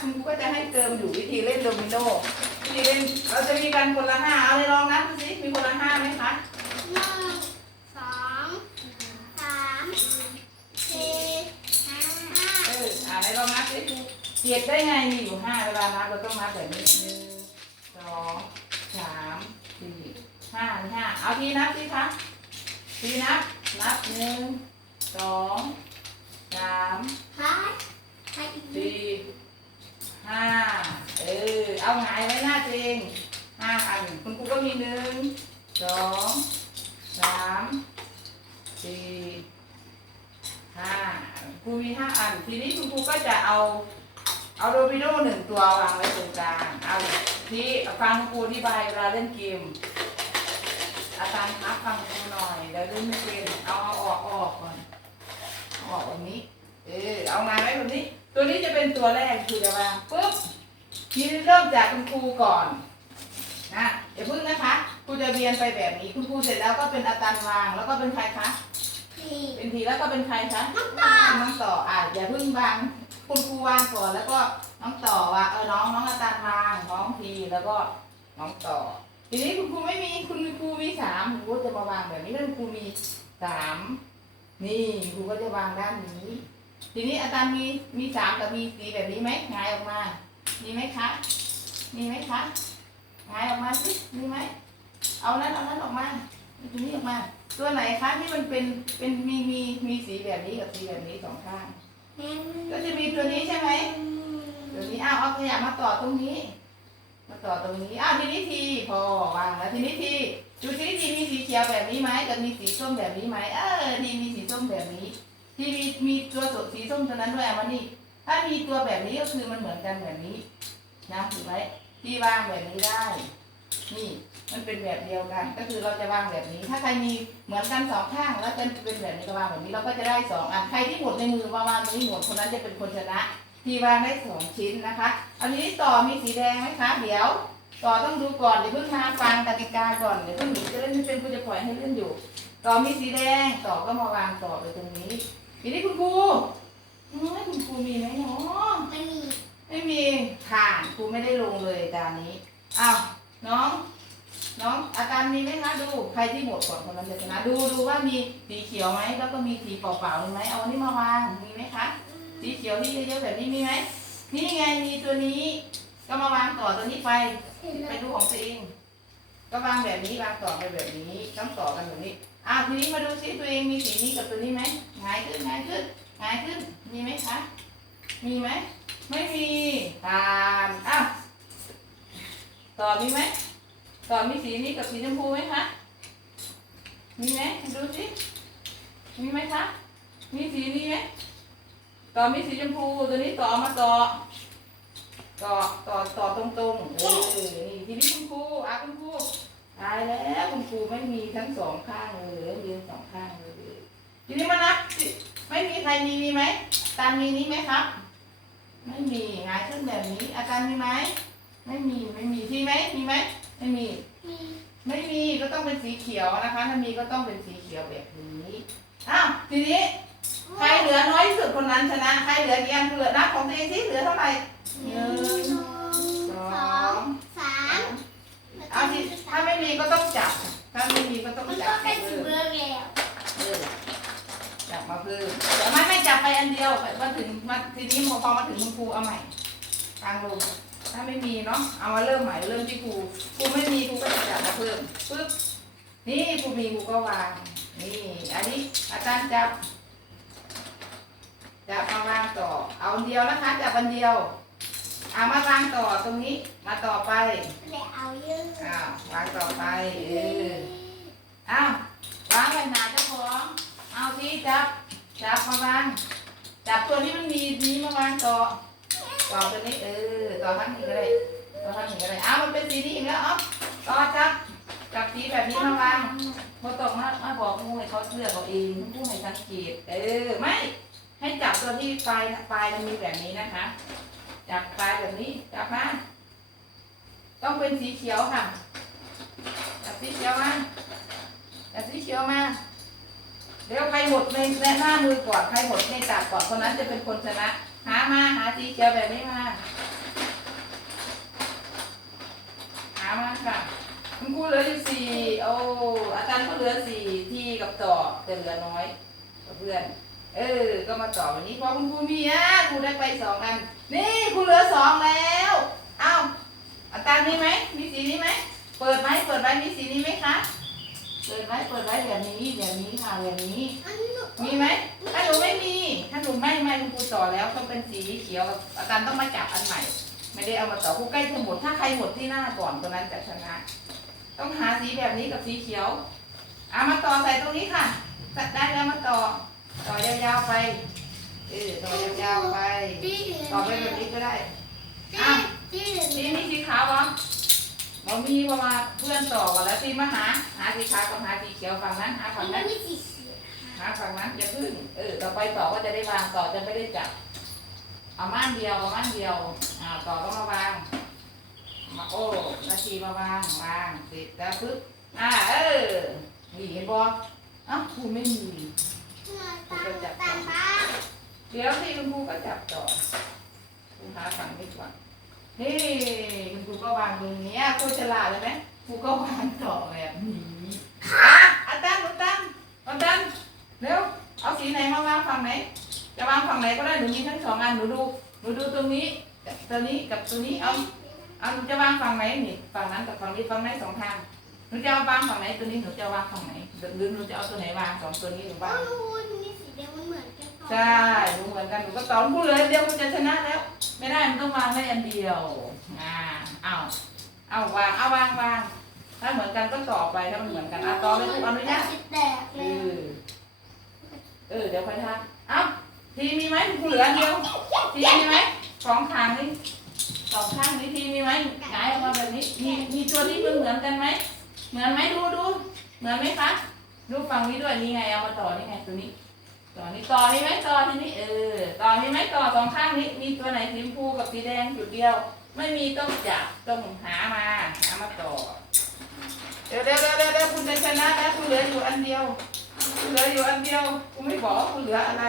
คุณครูก็จะให้เติมอยู่วิธีเล่นโดมิโนวิธีเล่นเราจะมีกันคนละห้าเอาเลยลองนับดูสิมีคนละห้าไหมคะหนึ่งสองสามสี่ห้าเอออ่าไหนลองนับสิเกียรได้ไงมีอยู่ห้าเวลานับเราต้องนับแบบนี้หนึ่งสองสามสี่ห้ามีห้าเอาทีนับสิคะทีนับนับหนึ่งสองสามห้าห้าอีกหนึ่งสี่ ห้าเออ เอาหงายไว้หน้าตัวเองห้าอัน คุณครูก็มีหนึ่งสองสามสี่ห้าครูมีห้าอัน ทีนี้คุณครูก็จะเอา เอาโดมิโนหนึ่งตัววางไว้ตรงกลาง เอาที่ฟังครูอธิบายเวลาเล่นเกม อาจารย์ครับฟังครูหน่อยเดี๋ยวเล่นไม่เป็นเอาเอาออกออกก่อนอออกแบบนี้ เออ เอามาไว้แบบนี้ ตัวนี้จะเป็นตัวแรกคือจะวางปุ๊บทีนี้เริ่มจากคุณครูก่อนนะอย่าพึ่งนะคะครูจะเรียนไปแบบนี้ คุณครูเสร็จแล้วก็เป็นอาจารย์วาง แล้วก็เป็นใครคะสี่เป็นทีแล้วก็เป็นใครคะน้องต่อน้องต่ออะอย่าเพึ่งวางคุณครูวางก่อนแล้วก็น้องต่อว่าเออน้องน้องอาจารย์วางน้องทีแล้วก็น้องต่อ ทีนี้คุณครูไม่มีคุณครูมีสามคุณครูจะมาวางแบบนี้แล้วคุณครูมีสามนี่ครูก็จะวางด้านนี้ ทีนี้อาจารย์มีมีสามกับมีสีแบบนี้ไหมหงายออกมา มีไหมคะ มีไหมคะหงายออกมาสิมีไหม เอานั้นเอานั้นออกมาตัวนี้ออกมา ตัวไหนคะที่มันเป็นเป็นมีมีมีสีแบบนี้กับสีแบบนี้สองข้าง ก็จะมีตัวนี้ใช่ไหมตัวนี้อ้าวเอาขยะมาต่อตรงนี้ มาต่อตรงนี้ อ้าวทีนี้ทีพอวางแล้วทีนี้ทีดูสิทีมีสีเขียวแบบนี้ไหมกับมีสีส้มแบบนี้ไหมเออทีมีสีส้มแบบนี้ ที่มีมีตัวสดสีส้มตัวนั้นด้วยอามานี่ถ้ามีตัวแบบนี้ก็คือมันเหมือนกันแบบนี้นะถูกไหมที่วางแบบนี้ได้ นี่มันเป็นแบบเดียวกัน ก็คือเราจะวางแบบนี้ ถ้าใครมีเหมือนกันสองข้างแล้วจะเป็นแบบนี้ก็วางแบบนี้เราก็จะได้สองอันใครที่หมดในมือมาวางตรงนี้หมดคนนั้นจะเป็นคนชนะ ที่วางได้สองชิ้นนะคะ อันนี้ต่อมีสีแดงไหมคะเดี๋ยว ต่อต้องดูก่อนเดี๋ยวเพิ่งมาฟังกติกาก่อนเดี๋ยวเพิ่งหนูจะเล่นไม่เป็นคุณจะปล่อยให้เล่นอยู่ ต่อมีสีแดงต่อก็มาวางต่อไปตรงนี้ ทีนี้คุณครูเอ้ยคุณครูมีไหมเนาะไม่มีไม่มีผ่านครูไม่ได้ลงเลยตามนี้อ้าวน้อง น้องอาการมีไหมคะดูใครที่หมดก่อนคนนั้นจะชนะดูดูว่ามีสีเขียวไหมแล้วก็มีสีเปล่าๆมีไหมเอาอันนี้มาวางมีไหมคะสีเขียวที่เยอะๆแบบนี้มีไหมนี่ไงมีตัวนี้ ก็มาวางต่อตัวนี้ไปไปดูของตัวเองก็วางแบบนี้วางต่อไปแบบนี้ต้องต่อกันแบบนี้ อะทีนี้มาดูซิตัวเองมีสีนี้กับตัวนี้ไหมหงายขึ้นหงายขึ้นหงายขึ้น มีไหมคะ มีไหม ไม่มีผ่านอ้าวต่อมีไหมต่อมีสีนี้กับสีชมพูไหมคะ มีไหมดูสิ มีไหมคะ มีสีนี้ไหมต่อมีสีชมพูตัวนี้ต่อมาต่อ ต่อต่อต่อตรงๆเออนี่ทีนี้คุณครูอะคุณครู ตายแล้วคุณครูไม่มีทั้งสองข้างเลยยืนสองข้างเลยทีนี้มานับไม่มีใครมีมีไหมตามมีนี้ไหมครับ ไม่มีหงายขึ้นแบบนี้ อาจารย์มีไหมไม่มีไม่มีที่ไหมมีไหมไม่มีมไม่มีก็ต้องเป็นสีเขียวนะคะ ถ้ามีก็ต้องเป็นสีเขียวแบบนี้อ้าวทีนี้ใครเหลือน้อยที่สุดคนนั้นชนะใครเหลือเกี่อันเหลือนับของตัวเองสิเหลือเท่าไหร่หนึ่งสองสาม เอาที่ถ้าไม่มีก็ต้องจับ ถ้าไม่มีก็ต้องมันจัก็บเป็นสีเบอร์แล้วเออจับมาเพิ่มแต่ไม่ไม่จับไปอันเดียวมาถึงมาทีนี้พอมาถึงคุณครูเอาใหม่กลางลง ถ้าไม่มีเนาะเอามาเริ่มใหม่เริ่มที่ครูครูไม่มีครูก็จะจับมาเพิ่มปึ๊บนี่ครูมีครูก็วางนี่อันนี้อาจารย์จับจับมาวางต่อเอาอันเดียวนะคะจับอันเดียว เอามาวางต่อตรงนี้ มาต่อไปแล้วเอาเยอะอ้าววางต่อไปเอออ้าววางไว้หนาเจ้าของ เอาที่จับ จับมาวาง จับตัวที่มันมีนี้มาวางต่อ ต่อตัวนี้เออ ต่อทั้งนี้ก็ได้ ต่อทั้งนี้ก็ได้อ้าวมันเป็นสีนี้อีกแล้วเอ๋อต่อจับ จับสีแบบนี้มาวางพอตกมามาบอกงูให้เขาเลือกเอาเองงูให้สังเกตเออ ไม่ ให้จับตัวที่ปลายปลายมันมีแบบนี้นะคะ จับปลายแบบนี้ จับมา ต้องเป็นสีเขียวค่ะ จับสีเขียวมา จับสีเขียวมา เดี๋ยวใครหมดในแหน้ามือก่อน ใครหมดในตาก่อนคนนั้นจะเป็นคนชนะ หามา หาสีเขียวแบบนี้มา หามาค่ะคุณครูเหลือสี่โอ้ อาจารย์ก็เหลือสี่ที่กับต่อแต่เหลือน้อยเพื่อน เออ ก็มาต่อวันนี้พอคุณครูมีอะครูได้ไปสองอัน นี่ครูเหลือสองแล้วเอ้าอาจารย์มีไหมมีสีนี้ไหมเปิดไหมเปิดไว้มีสีนี้ไหมคะเปิดไว้เปิดไว้แบบนี้แบบนี้ค่ะแบบนี้ มีไหมถ้าหนูไม่มี ถ้าหนูไม่ไม่คุณครูต่อแล้วต้องเป็นสีเขียวอาจารย์ต้องมาจับอันใหม่ ไม่ได้เอามาต่อครูใกล้จะหมดถ้าใครหมดที่หน้าก่อนตัวนั้นจะชนะ ต้องหาสีแบบนี้กับสีเขียวเอามาต่อใส่ตรงนี้ค่ะตัดได้แล้วมาต่อ ต่อยาวๆไปเออต่อยาวๆไปที่เหลือต่อไปแบบนี้ก็ได้ที่ที่เหลือสีนี้สีขาววะเรามีประมาณเพื่อนต่อกันแล้วสีมาหาหาสีขาวกับหาสีเขียวฝั่งนั้นหาอัฝั่นงนั้นนี้สีเขียวหาฝั่งนั้นอย่าพึ่งเออต่อไปต่อก็จะได้วางต่อจะไม่ได้จับเอาม่านเดียวเอาม่านเดียวอ่าต่อก็มาวางมาโอ้นาทีมาวางวางเสร็จแล้วปึ๊บอ่าเออนี่เห็นบ่อ้าวครูไม่มี ตามตามบ้าง เดี๋ยวที่คุณครูก็จับต่อคุณหาฝั่งนี้ก่อนนี่คุณครูก็วางตรงนี้ครูฉลาดเลยไหมครูก็วางต่อแบบนี้อะอาจารย์อาจารย์อาจารย์เร็วเอาสีไหนมาวางฝั่งไหน จะวางฝั่งไหนก็ได้หนูมีทั้งสองอันหนูดูหนูดูตรงนี้ตัวนี้กับตัวนี้เอาเอาหนูจะวางฝั่งไหนนี่ฝั่งนั้นกับฝั่งนี้ฝั่งไหนสองทางหนูจะเอาวางฝั่งไหนตัวนี้หนูจะวางฝั่งไหนหรือหนูจะเอาตัวไหนวางสองตัวนี้หรือวางคุณนี่สีแดงมันเหมือนกัน ใช่หนูเหมือนกันหนูก็ตอบพูดเลยเดียวคุณจะชนะแล้ว ไม่ได้มันต้องวางได้อันเดียวอ่าเอาเอาวางเอาวางวางถ้าเหมือนกันก็ต่อไปถ้ามันเหมือนกันอะต่อเลยลูกอนุญาตสีแตกเอเลยอเออเดี๋ยวค่อยทำเอ้าทีมีไหมคุณเหลืออันเดียว ทีมีไหมสองข้างนี่สองข้างนี่ทีมีไหมหงายออกมาแบบนี้มีมีตัวที่มันเหมือนกันไหมเหมือนไหมดูดูเหมือนไหมคะดูฝั่งนี้ด้วยนี่ไงเอามาต่อนี่ไงตัวนี้ ต่อนี่ต่อนี่ไหมต่อที่นี่เออต่อนี่ไหมต่อสองข้างนี้มีตัวไหนสีชมพูกับสีแดงจุดเดียว ไม่มีต้องจับต้องหามาหามาต่อเดี๋ยวเดี๋ยวเดี๋ยวเดี๋ยวคุณจะชนะแล้วคุณเหลืออยู่อันเดียวคุณเหลืออยู่อันเดียวคุณไม่บอกคุณเหลืออะไร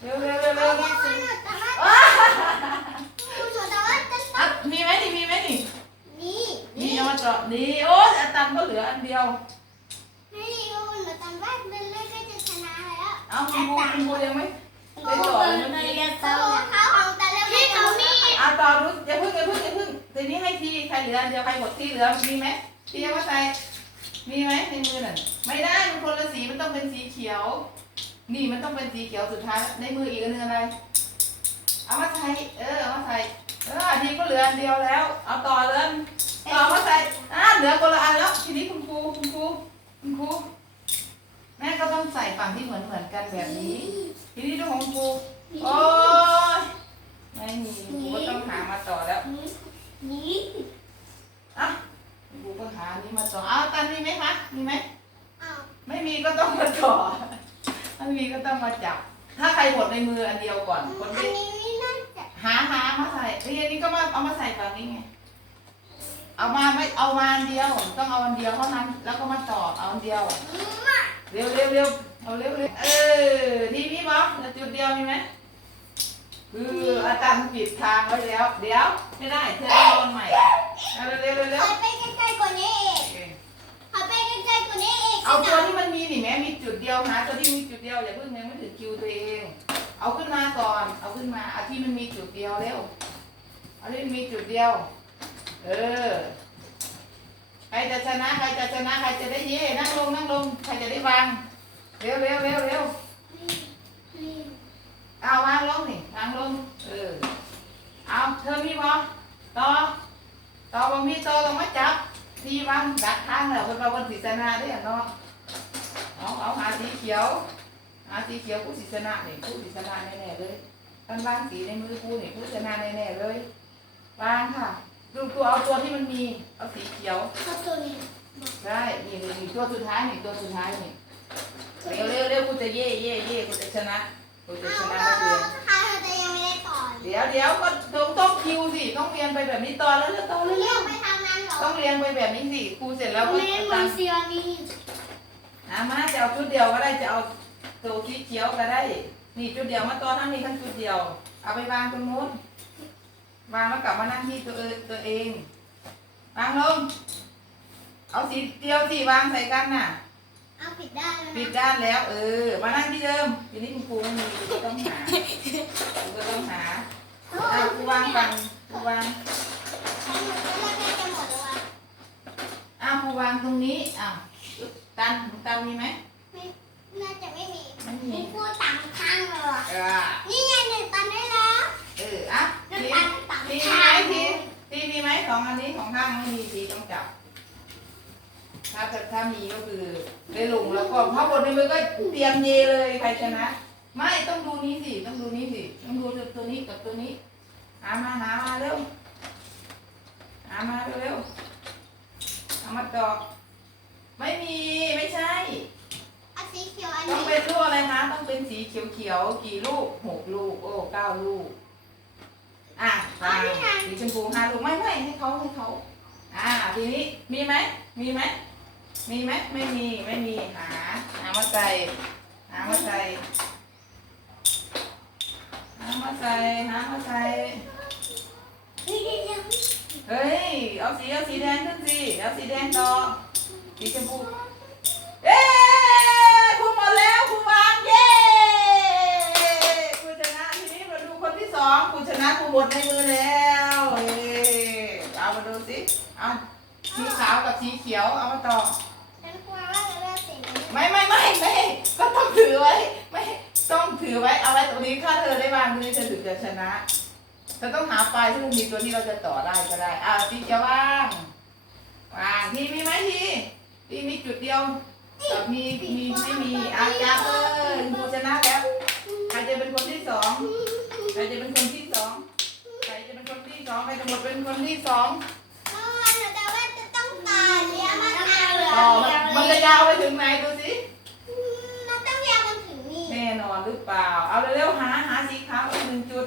เร็วเร็วเร็วเร็วแต่ว่าหนูแต่ว่าอ้าหนูแต่ว่าจะอะมีไหมนี่มีไหมนี่นี่นี่เอามาต่อนี่โอ้อาตันก็เหลืออันเดียว เอาคุณบูคุณบูยังไม่ได้ต่อเลยเมื่อกี้เขาเขาของแต่ละที่เขามีอะต่อรู้อย่าเพิ่งอย่าเพิ่งอย่าเพิ่งทีนี้ให้ทีใครเหลืออันเดียวใครหมดที่เหลือมีไหมที่เอามาใส่มีไหมในมือน่ะไม่ได้มันคนละสีมันต้องเป็นสีเขียว นี่มันต้องเป็นสีเขียวสุดท้ายในมืออีกอันหนึงอะไรเอามาใส่เออเอามาใส่เออทีก็เหลืออันเดียวแล้ว เอาต่อเลยต่อมาใส่อ่าเหลือคนละอันแล้วทีนี้คุณครูคุณครูคุณครู แม่ก็ต้องใส่ฝั่งที่เหมือนเหมือนกันแบบนี้ ทีนี้ดูของครูโอ้ยไม่มีครูก็ต้องหามาต่อแล้วนี่อะคุณครูก็หาอันนี้มาต่อเอาตันมีไหมคะมีไหมอ้าวไม่มีก็ต้องมาต่อไม่มีก็ต้องมาจับ ถ้าใครหมดในมืออันเดียวก่อนคนอันที่นี้ไม่น่าจะหาหามาใส่เอ้ยอันนี้ก็มาเอามาใส่ฝั่งนี้ไงเอามาไม่เอามาอันเดียว ต้องเอาอันเดียวเท่านั้น แล้วก็มาต่อเอาอันเดียว เร็วเร็วเร็วเอาเร็วเร็วเออทีนี้บอสแล้วจุดเดียวมีไหมเอออาจารย์ปิดทางไว้แล้ว เดี๋ยวไม่ได้เธอต้องโดนใหม่เอาเร็วเร็วเร็วเร็วขอไปใกล้ๆกว่านี้เองเออขอไปใกล้ๆกว่านี้เองเอาตัวที่มันมีนี่แม่มีจุดเดียวหาตัวที่มีจุดเดียวอย่าเพิ่งยังไม่ถึงคิวตัวเอง เอาขึ้นมาก่อน เอาขึ้นมาเอาที่มันมีจุดเดียวเร็วเอาที่มันมีจุดเดียว เออ ใครจะชนะ ใครจะชนะ ใครจะได้เย่นั่งลงนั่งลง ใครจะได้วาง เร็วเร็วเร็วเร็วเอาวางลงนี่วางลง เออ เอาเธอมีบอต่อ ต่อบอมีต่อลงมาจับทีวางดักทางแล้วคนเราคนศิษนาได้อเนาะ เอาเอาหาสีเขียว หาสีเขียวผู้ศิษนาเนี่ยผู้ศิษนาแน่ๆเลยท่านวางสีในมือผู้เนี่ยผู้ศิษนาแน่ๆเลยวางค่ะ ดูตัวเอาตัวที่มันมี เอาสีเขียว เอาตัวนี้ได้นี่นี่นี่ตัวสุดท้ายนี่ตัวสุดท้ายนี่เร็วเร็วเร็วกูจะเย่เย่เย่กูจะชนะกูจะเอาชนะแล้นักเรียนวถ้าเราจะยังไม่ได้ต่อเดี๋ยวเดี๋ยวก็ต้องต้องคิวสิต้องเรียนไปแบบนี้ตอนแล้วแล้วตอนเรีเรื่ยอกงไปทางนั้นเหรอต้องเรียนไปแบบนี้สิครูเสร็จแล้วก็เล่นมัตานมเซียนี่อะมาจะเอาชุดเดียวก็ได้จะเอาตัวสีเขียวก็ได้ นี่ชุดเดียวมาตัวทั้งนี้ทั้งชุดเดียว เอาไปวางตรงนู้น วางแล้วกลับมานั่งที่ตัวเองตัวเอง วางลง เอาสีเดียวสิวางใส่กันน่ะ เอาผิดด้านแล้วปิดนะด้านแล้ว เออ มานั่งที่เดิมทีนี้คุณครูไม่มีคุณก็ต้องหาคุณก็ต้องหาอะครูวางฝั่งครูวางให้หนูก็เลือกให้จะหมดแล้วอะอ้าวครูวางตรงนี้อ้าวตันตันมีไหมไม่น่าจะไม่มี ไม่หนูมี พูดต่างข้างเลยว่ะเออนี่ไงหนึ่งตันได้แล้ว เอออะหนึ่งทีตันต่างทีมีข้าไหมงทีทีมีไหมของอันนี้ของข้างไม่มีทีต้องจับ ถ้าถ้ามีก็คือได้ลงแล้วก็พระบทในมือก็เตรียมเยเลยใครชนะ ไม่ต้องดูนี้สิต้องดูนี้สิต้องดูตัวนี้กับตัวนี้หามาหามาเร็วหามาเร็วเร็วเอามาตอก ไม่มีไม่ใช่เอาสีเขียวอันต้องนี้เป็นลูกอะไรคะต้องเป็นสีเขียวเขียวๆกี่ลูกหกลูกโอ้เก้าลูก อะตาสีชมพูห้าลูกไม่ไม่ให้เขาให้เขาอ่าทีนี้มีไหมมีไหมมีไหมไม่มีไม่มีหาหามาใส่หามาใส่หามาใส่หามาใส่เฮ้ยเอาสีเอาสีแดงขึ้นสิเอาสีแดงต่อสีชมพูเอ๊ะครูหมดแล้วครูวางเย้ครูชนะทีนี้มาดู คนที่สองครูชนะครูหมดในมือแล้วเอ้เอามาดูสิเอาสีขาวกับสีเขียวเอามาต่อ ฉันกลัวว่าจะเลือกสีนี้ไม่ไม่ไม่ไม่ก็ต้องถือไว้ ไม่ต้องถือไว้เอาไว้ตรงนี้ถ้าเธอได้วางตรงนี้เธอถึงจะชนะเธอต้องหาปลายที่มันมีตัวที่เราจะต่อได้ก็ได้อ่าสีเขียววางวางทีมีไหมทีทีมีจุดเดียวกับมีมีไม่มีอาจับเลยครูชนะแล้วใครจะเป็นคนที่สองใครจะเป็นคนที่สองใครจะเป็นคน ที่สองใครจะหมดเป็นคนที่สองเมื่อวานหนูจะว่าจะต้องต่อเลี้ยมันอะต่อมันมันจะยาวไปถึงไหนดูสิมันต้องยาวมันถึงนี่แน่นอนหรือเปล่า เอาเร็วๆหาหาสีขาวอีกหนึ่งจุด